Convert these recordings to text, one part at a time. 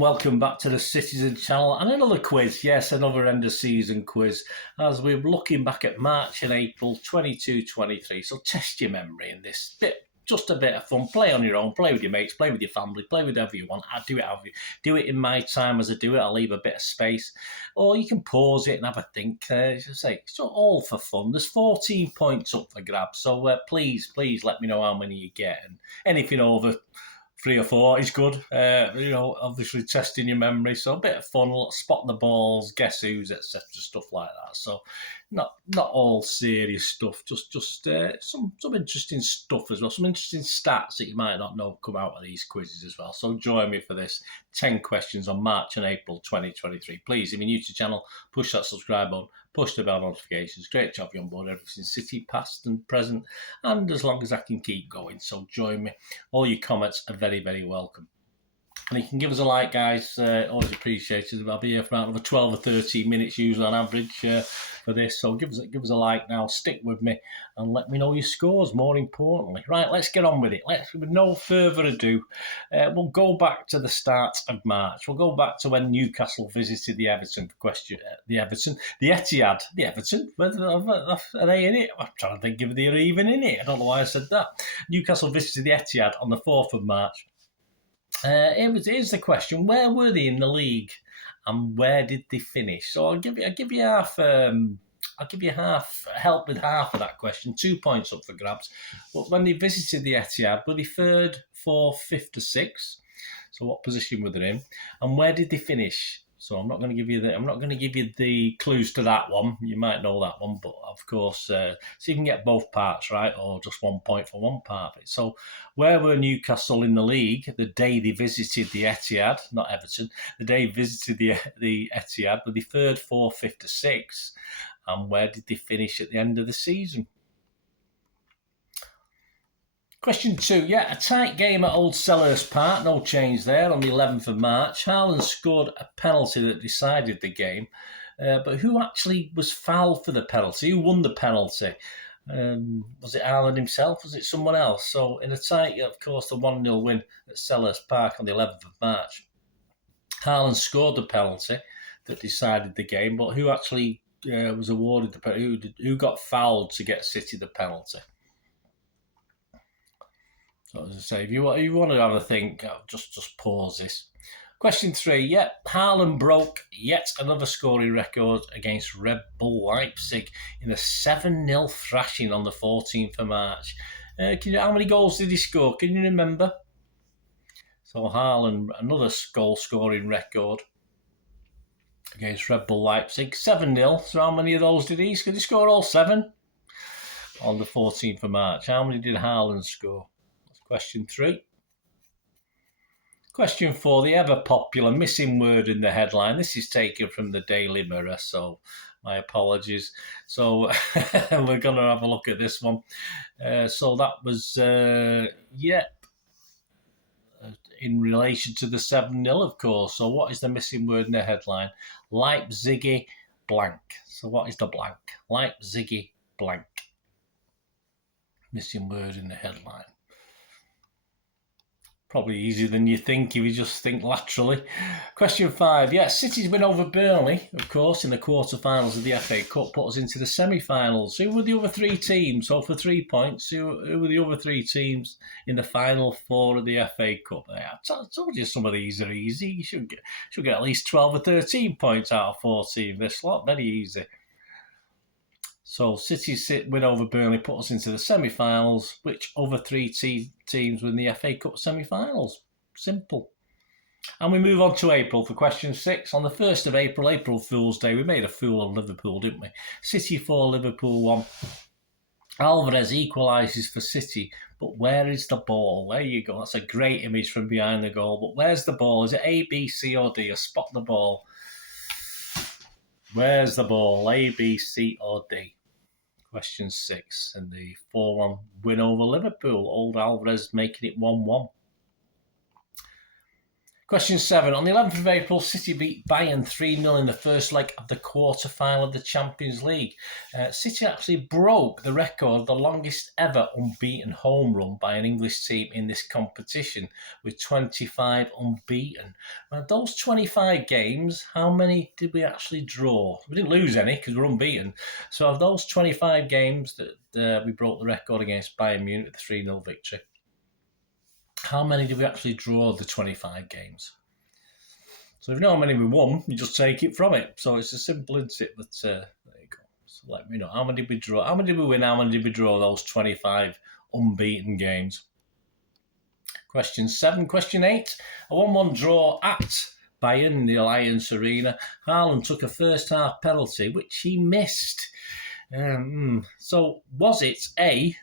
and welcome back to the Citizen channel and another quiz. Yes, another end of season quiz as we're looking back at March and April 22-23. So test your memory in this bit. Just a bit of fun. Play on your own, play with your mates, play with your family, play with whoever you want. I do it in my time as I do it. I'll leave a bit of space. Or you can pause it and have a think. As I say, it's all for fun. There's 14 points up for grabs. So please let me know how many you get. And anything over 3 or 4 is good. Obviously testing your memory. So a bit of fun, spot the balls, guess who's, etc. Stuff like that. So not all serious stuff. Just some interesting stuff as well. Some interesting stats that you might not know come out of these quizzes as well. So join me for this 10 questions on March and April 2023. Please, if you're new to the channel, push that subscribe button, push the bell notifications. Great job, you on board everything City, past and present, and as long as I can keep going. So join me. All your comments are very, very welcome. And you can give us a like, guys. Always appreciated. I'll be here for another 12 or 13 minutes usually on average for this. So give us a like now. Stick with me and let me know your scores, more importantly. Right, let's get on with it. With no further ado, we'll go back to the start of March. We'll go back to when Newcastle visited the Everton the Etihad. The Everton? Are they in it? I'm trying to think if they're even in it. I don't know why I said that. Newcastle visited the Etihad on the 4th of March. Here's the question: where were they in the league, and where did they finish? So I'll give you half. I'll give you help with half of that question. 2 points up for grabs. But when they visited the Etihad, were they 3rd, 4th, 5th, or 6th? So what position were they in, and where did they finish? So I'm not going to give you the clues to that one. You might know that one, but of course, so you can get both parts right, or just 1 point for one part of it. So, where were Newcastle in the league the day they visited the Etihad? Not Everton. The day they visited the Etihad, were they 3rd, 4th, 5th, or 6th? And where did they finish at the end of the season? Question 2, a tight game at Old Selhurst Park, no change there on the 11th of March. Haaland scored a penalty that decided the game, but who actually was fouled for the penalty? Who won the penalty? Was it Haaland himself? Was it someone else? So in a tight, of course, the 1-0 win at Selhurst Park on the 11th of March, Haaland scored the penalty that decided the game, but who actually was awarded the penalty? Who got fouled to get City the penalty? So as I say, if you want to have a think, just pause this. Question 3, Haaland broke yet another scoring record against Red Bull Leipzig in a 7-0 thrashing on the 14th of March. How many goals did he score? Can you remember? So Haaland, another goal-scoring record against Red Bull Leipzig, 7-0. So how many of those did he score? Did he score all 7 on the 14th of March? How many did Haaland score? Question 3. Question 4, the ever-popular missing word in the headline. This is taken from the Daily Mirror, so my apologies. So we're going to have a look at this one. So that was, in relation to the 7-0, of course. So what is the missing word in the headline? Leipzig blank. So what is the blank? Leipzig blank. Missing word in the headline. Probably easier than you think if you just think laterally. Question 5. City's win over Burnley, of course, in the quarterfinals of the FA Cup put us into the semi-finals. Who were the other 3 teams? So for 3 points, who were the other 3 teams in the final 4 of the FA Cup? I told you some of these are easy. You should get at least 12 or 13 points out of 14 this lot. Very easy. So City's win over Burnley put us into the semi-finals. Which other 3 teams were in the FA Cup semi-finals? Simple. And we move on to April for question 6. On the 1st of April, April Fool's Day, we made a fool of Liverpool, didn't we? City 4, Liverpool 1. Alvarez equalises for City, but where is the ball? There you go. That's a great image from behind the goal. But where's the ball? Is it A, B, C or D? Spot the ball. Where's the ball? A, B, C or D? Question 6, and the 4-1 win over Liverpool. Old Alvarez making it 1-1. Question 7. On the 11th of April, City beat Bayern 3-0 in the first leg of the quarter-final of the Champions League. City actually broke the record, the longest ever unbeaten home run by an English team in this competition, with 25 unbeaten. Now, those 25 games, how many did we actually draw? We didn't lose any because we were unbeaten. So of those 25 games that we broke the record against Bayern Munich with a 3-0 victory, how many did we actually draw the 25 games? So if you know how many we won, you just take it from it. So it's as simple, isn't it? But there you go. So let me know. How many did we draw? How many did we win? How many did we draw those 25 unbeaten games? Question 7. Question 8. A 1-1 draw at Bayern in the Allianz Arena. Haaland took a first-half penalty, which he missed. So was it A,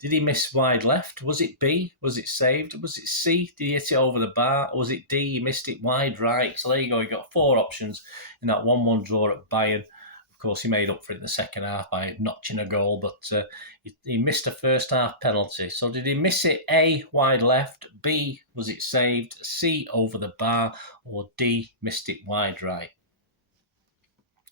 did he miss wide left? Was it B? Was it saved? Was it C? Did he hit it over the bar? Or was it D? He missed it wide right. So there you go. You got 4 options in that 1-1 draw at Bayern. Of course, he made up for it in the second half by notching a goal, but he missed a first half penalty. So did he miss it A, wide left? B, was it saved? C, over the bar? Or D, missed it wide right?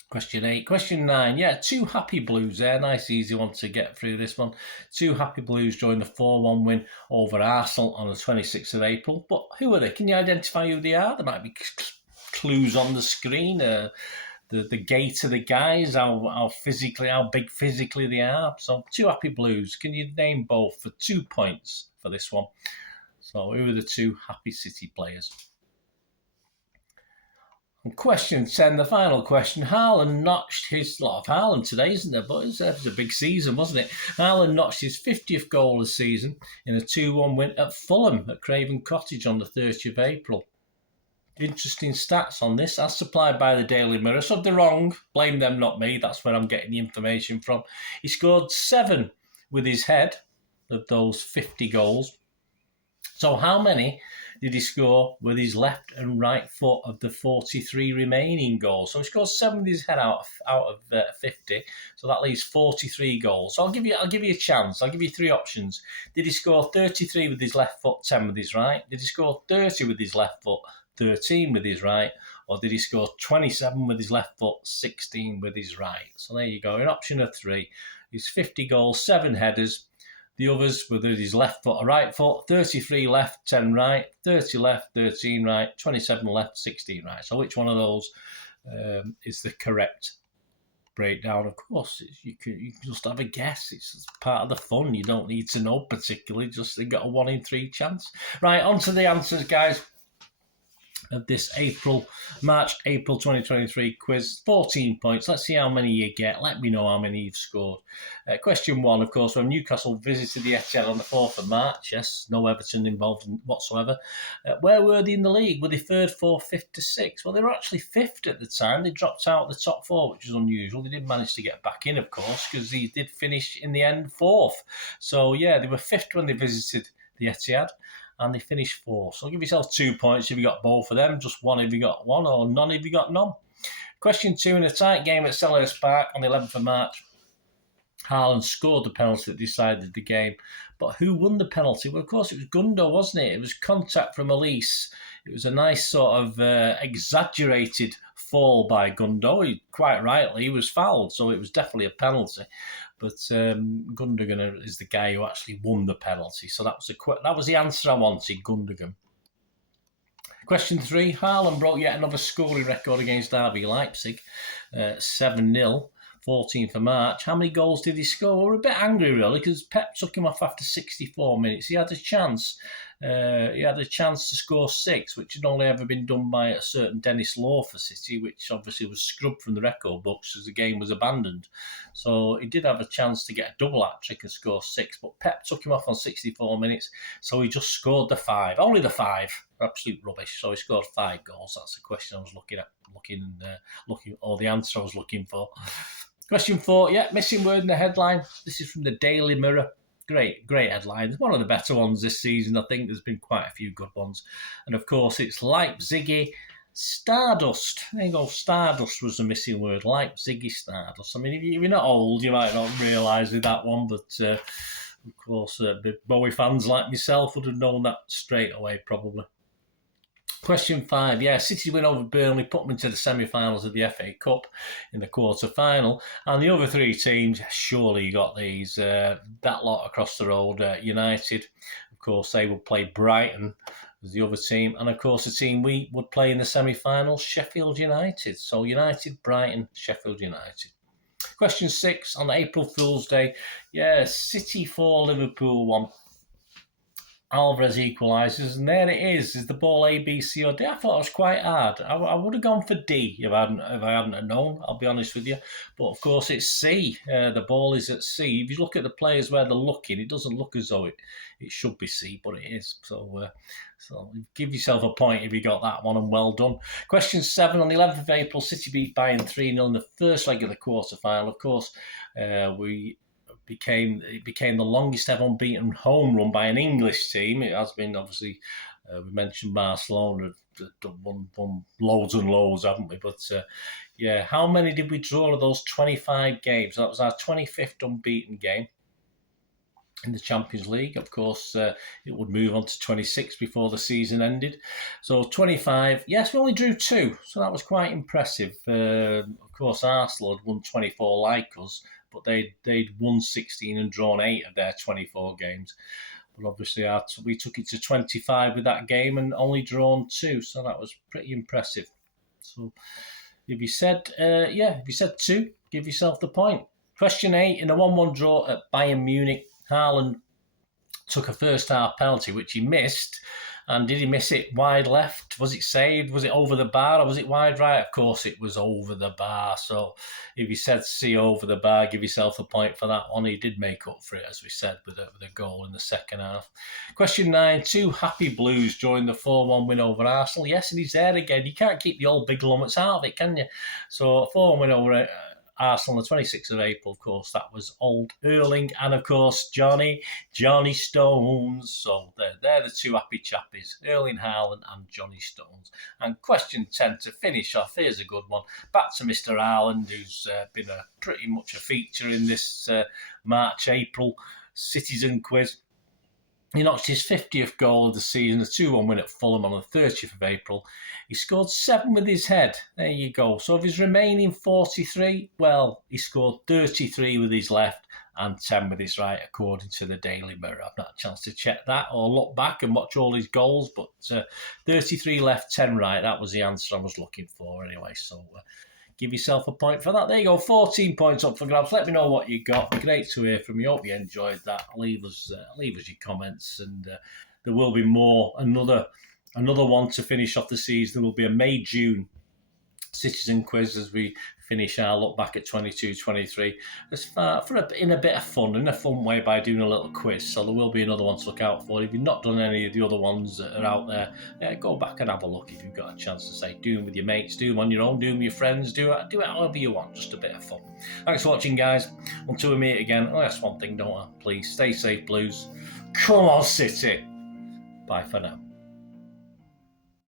Question 8. Question 9. Yeah, 2 happy Blues there. Nice, easy one to get through this one. 2 happy Blues joined the 4-1 win over Arsenal on the 26th of April. But who are they? Can you identify who they are? There might be clues on the screen. The gait of the guys, how big physically they are. So 2 happy Blues. Can you name both for 2 points for this one? So who are the 2 happy City players? And question 10, the final question. Haaland notched his, lot of Haaland today, isn't there? But it was a big season, wasn't it? Haaland notched his 50th goal of the season in a 2-1 win at Fulham at Creighton Cottage on the 30th of April. Interesting stats on this, as supplied by the Daily Mirror. So they're wrong. Blame them, not me. That's where I'm getting the information from. He scored 7 with his head of those 50 goals. So how many did he score with his left and right foot of the 43 remaining goals? So he scored 7 with his head out of 50. So that leaves 43 goals. So I'll give you a chance. I'll give you 3 options. Did he score 33 with his left foot, 10 with his right? Did he score 30 with his left foot, 13 with his right? Or did he score 27 with his left foot, 16 with his right? So there you go. In option of 3, he's 50 goals, 7 headers. The others were with his left foot or right foot, 33 left, 10 right, 30 left, 13 right, 27 left, 16 right. So which one of those is the correct breakdown? Of course, you can just have a guess. It's part of the fun. You don't need to know particularly. Just they've got a 1 in 3 chance. Right, on to the answers, guys, of this March, April 2023 quiz. 14 points. Let's see how many you get. Let me know how many you've scored. Question 1, of course, when Newcastle visited the Etihad on the 4th of March. Yes, no Everton involved whatsoever. Where were they in the league? Were they 3rd, 4th, 5th to 6th? Well, they were actually 5th at the time. They dropped out of the top 4, which is unusual. They did manage to get back in, of course, because they did finish in the end 4th. So, yeah, they were 5th when they visited the Etihad, and they finished 4th. So give yourself 2 points if you got both of them, just 1 if you got 1, or none if you got none. Question 2, in a tight game at Selhurst Park on the 11th of March, Haaland scored the penalty that decided the game. But who won the penalty? Well, of course, it was Gundo, wasn't it? It was contact from Elise. It was a nice sort of exaggerated fall by Gundo. Quite rightly, he was fouled, so it was definitely a penalty. But Gundogan is the guy who actually won the penalty. So that was the answer I wanted, Gundogan. Question 3, Haaland broke yet another scoring record against RB Leipzig, 7-0. 14th of March. How many goals did he score? We're a bit angry, really, because Pep took him off after 64 minutes. He had a chance. To score 6, which had only ever been done by a certain Dennis Law for City, which obviously was scrubbed from the record books as the game was abandoned. So he did have a chance to get a double hat-trick and score 6, but Pep took him off on 64 minutes, so he just scored the 5. Only the 5. Absolute rubbish. So he scored 5 goals. That's the question I was looking, or the answer I was looking for. Question 4, missing word in the headline. This is from the Daily Mirror. Great headline. One of the better ones this season. I think there's been quite a few good ones. And of course, it's Leipzig Stardust. There you go. Stardust was the missing word. Leipzig Stardust. I mean, if you're not old, you might not realise that one, but of course, Bowie fans like myself would have known that straight away, probably. Question 5, yeah, City win over Burnley, put them into the semi-finals of the FA Cup in the quarter-final. And the other 3 teams, surely you got these, that lot across the road, United, of course, they would play Brighton as the other team. And, of course, the team we would play in the semi-finals, Sheffield United. So United, Brighton, Sheffield United. Question 6, on April Fool's Day, yeah, City 4, Liverpool 1. Alvarez equalises, and there it is the ball A, B, C, or D. I thought it was quite hard. I would have gone for D if I hadn't known, I'll be honest with you. But of course it's C. The ball is at C. If you look at the players where they're looking, it doesn't look as though it should be C, but it is. So give yourself a point if you got that one, and well done. Question 7, on the 11th of April, City beat Bayern 3-0 in the first leg of the quarter-final. Of course, it became the longest ever unbeaten home run by an English team. It has been, obviously, we mentioned Barcelona, won loads and loads, haven't we? But yeah, how many did we draw of those 25 games? That was our 25th unbeaten game in the Champions League. Of course, it would move on to 26 before the season ended. So 25, yes, we only drew 2, so that was quite impressive. Of course, Arsenal had won 24 like us, but they'd won 16 and drawn 8 of their 24 games. But obviously, we took it to 25 with that game and only drawn 2, so that was pretty impressive. So if you said 2, give yourself the point. Question 8, in a 1-1 draw at Bayern Munich, Haaland took a first-half penalty, which he missed. And did he miss it wide left? Was it saved? Was it over the bar, or was it wide right? Of course, it was over the bar. So if you said C, over the bar, give yourself a point for that one. He did make up for it, as we said, with a goal in the second half. Question 9, 2 happy Blues joined the 4-1 win over Arsenal. Yes, and he's there again. You can't keep the old big lummots out of it, can you? So 4-1 win over Arsenal on the 26th of April, of course, that was old Erling, and of course Johnny Stones. So they're the 2 happy chappies, Erling Haaland and Johnny Stones. And question 10 to finish off, here's a good one. Back to Mr. Haaland, who's been pretty much a feature in this March-April Citizen quiz. He notched his 50th goal of the season, a 2-1 win at Fulham on the 30th of April. He scored 7 with his head. There you go. So of his remaining 43, well, he scored 33 with his left and 10 with his right, according to the Daily Mirror. I've not had a chance to check that or look back and watch all his goals, but 33 left, 10 right. That was the answer I was looking for anyway. So give yourself a point for that. There you go, 14 points up for grabs. Let me know what you got. It'd be great to hear from you. Hope you enjoyed that. Leave us your comments, and there will be more. Another one to finish off the season. There will be a May-June Citizen quiz as we finish our look back at 22-23 in a bit of fun, in a fun way, by doing a little quiz. So there will be another one to look out for. If you've not done any of the other ones that are out there, go back and have a look if you've got a chance to say. Do them with your mates, do them on your own, do them with your friends, do it however you want, just a bit of fun. Thanks for watching, guys. Until we meet again, that's one thing, don't I? Please stay safe, Blues. Come on, City. Bye for now.